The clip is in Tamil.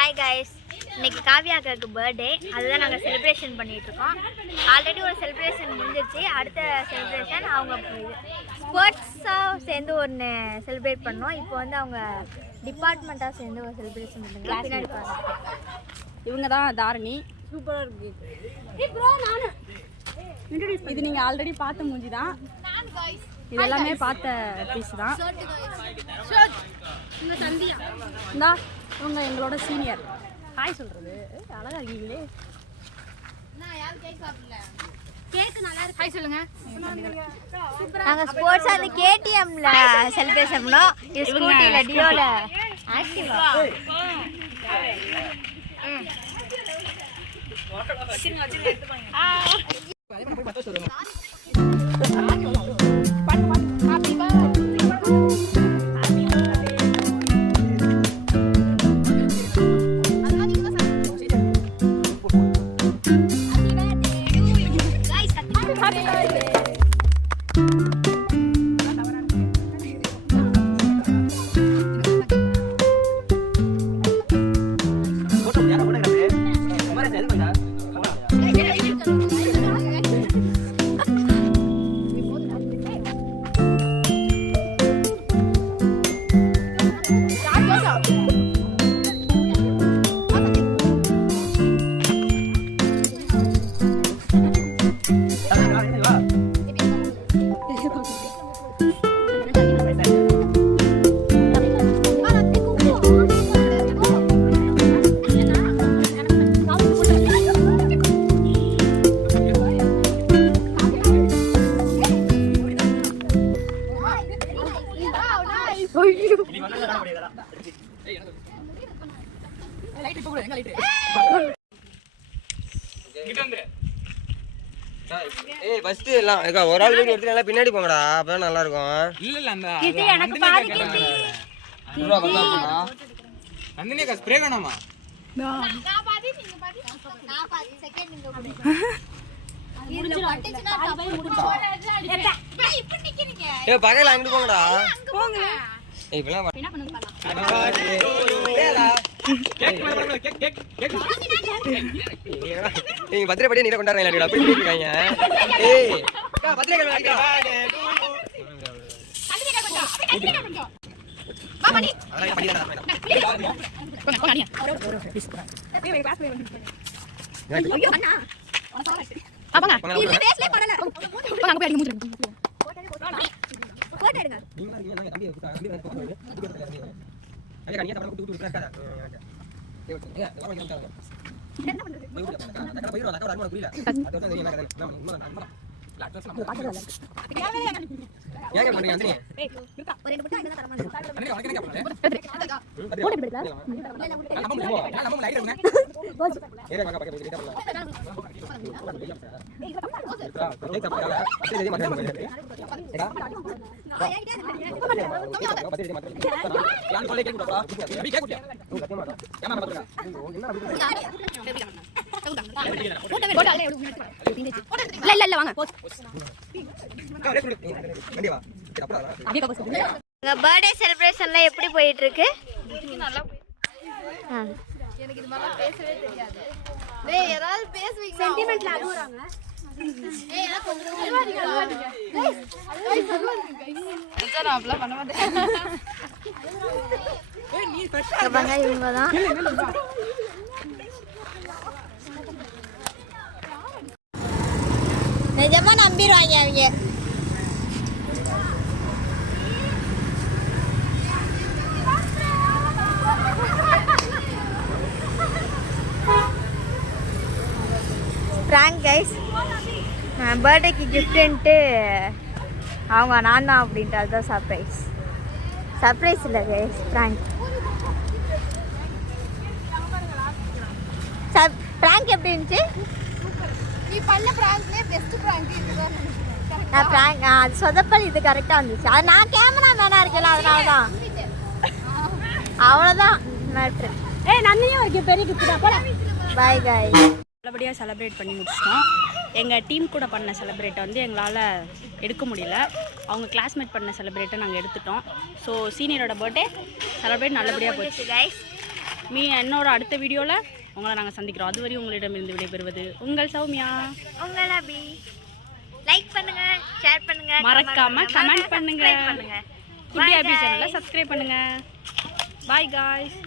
ஹாய் கைஸ், இன்னைக்கு காவியாக்காவுக்கு பர்த்டே. அதுதான் நாங்கள் செலிப்ரேஷன் பண்ணிகிட்ருக்கோம். ஆல்ரெடி ஒரு செலிப்ரேஷன் முடிஞ்சிருச்சு. அடுத்த செலிப்ரேஷன் அவங்க ஸ்போர்ட்ஸாக சேர்ந்து ஒன்று செலிப்ரேட் பண்ணோம். இப்போ வந்து அவங்க டிபார்ட்மெண்ட்டாக சேர்ந்து ஒரு செலிப்ரேஷன் பண்ணுறாங்க. பின்னாடி பாருங்க, இவங்க தான் தாரணி. சூப்பராக இருக்கு. இது நீங்கள் ஆல்ரெடி பார்த்த மூஞ்சி தான். இது எல்லாமே பார்த்த பீஸ் தான். இந்தா இவங்க எங்களோட சீனியர். ஹாய் சொல்றது அழகா இருக்கீங்களே. ஹாய் சொல்லுங்க. நாங்கள் ஸ்போர்ட்ஸாக அந்த கேடிஎம்ல செலிப்ரேஷன் பண்ணோம். இது ஸ்கூட்டியில் டியோல ஆக்டிவா. ஏய் ஃபர்ஸ்ட் எல்லாம் ஒரு ஆள் வீடியோ எடுத்து பின்னாடி போங்கடா, அப்பதான் நல்லா இருக்கும். இல்ல இல்ல அந்த இது எனக்கு பாதி கிட்டி. நந்தினிக்கா ஸ்ப்ரே வேணாமா? நான் பாதி நீங்க பாதி. நான் பாதி செகண்ட் நீங்க போடுங்க. இதுல பட்டுச்சுனா டபை முடிச்சு. இப்ப நிக்கிறீங்க. ஏய் பகையில அங்க போங்கடா. போங்க. ஏய் இப்பலாம் என்ன பண்ணுங்க பாக்கலாம். ஏடா கேக் பண்ணு கேக் கேக். நீங்க பர்த்டே பார்ட்டி நீங்க கொண்டாடுறீங்களா? அப்படி கேக்குறாங்க. ஏய் அக்கா பர்த்டே கேக் வாங்கிடா. மாமா நீ. அதெல்லாம் பண்ணிடா. போங்க நீ. ஏய் கிளாஸ் போய் வந்து. ஐயோ அண்ணா. போங்க. இல்ல பேஸ்ல பண்ணல. போங்க அங்க போய் அடிங்க மூஞ்சி. போட்டோ எடுங்க. நீங்க இருக்கீங்க தம்பி தம்பி அங்க கனியா தப்பா கூட்டி விட்டுறாத. ஏய் வா வாங்க. என்ன பண்றது? அக்கா போயிரோ அக்கா அம்மா புரியல. அதோட என்ன கதை? நம்ம லாக்டஸ் நம்ம. ஏங்க பண்றீங்க அந்தனே? ஏய் இருக்கா. ஒரு ரெண்டு முட்டை அங்க தர மாட்டேன். அண்ணே உனக்கு என்ன பண்ணு? போட்டு எடுடா. நம்ம லைட் எடுங்க. ஏய் வாங்க பக்கத்துல கிட்ட பண்ணலாம். ஏய் தப்பா சரி மாட்டேன். ஏடா யான் கொலை கேக்குடா அபி கேக்குடா ஏமா பாத்துடா என்ன இல்ல வாங்க உங்க பர்த்டே செலிப்ரேஷன்லாம் எப்படி போயிட்டு இருக்கு? நல்லா எனக்கு இது மாதிரி பேசவே தெரியாது. டேய் யாராவது பேசுவீங்க சென்டிமென்ட்ல அழுவுறாங்க. ஏய் எனக்கு கொஞ்சம் அழுவாதீங்க. டேய் சொல்லுங்க நான் அப்பலாம் பண்ண மாட்டேன். ஏய் நீ ஃபர்ஸ்ட் வாங்க இவங்க தான். நிஜமா நம்பிடுவாங்க அவங்க. பிராங்க் கைஸ், பர்த்டேக்கு கிஃப்ட்டுன்ட்டு அவங்க நான் தான் அப்படின்ட்டு. அதுதான் சர்ப்ரைஸ். சர்ப்ரைஸ் இல்லை கைஸ், பிராங்க். பிராங்க் எப்படி இருந்துச்சு? நீ பண்ண பிராங்க்லேயே பெஸ்ட் பிராங்க் இதுதான். நான் பிராங்க் அது சொதப்பல் இது கரெக்டாக இருந்துச்சு. அது நான் கேமரா மேனாக இருக்கல, அதனால தான். அவ்வளோதான் மேட்ரு. ஏய் நந்தினியும் ஒரு பெரிய கிஃப்ட் தான். போலாம். பாய் காய். நல்லபடியாக செலிப்ரேட் பண்ணி முடிச்சிட்டோம். எங்கள் டீம் கூட பண்ண செலிப்ரேட்டை வந்து எங்களால் எடுக்க முடியல. அவங்க கிளாஸ்மேட் பண்ண செலிப்ரேட்டை நாங்கள் எடுத்துட்டோம். ஸோ சீனியரோட பர்த்டே செலிப்ரேட் நல்லபடியாக போச்சு. கைஸ் என்னோட அடுத்த வீடியோவில் உங்களை நாங்கள் சந்திக்கிறோம். அதுவரை உங்களிடமிருந்து விடைபெறுவது உங்கள் சௌமியா. உங்கள் அபி. லைக் பண்ணுங்க, ஷேர் பண்ணுங்க, மறக்காம கமெண்ட் பண்ணுங்க. பண்ணுங்க. குட்டி அபி சேனலை சப்ஸ்கிரைப் பண்ணுங்க. Bye guys.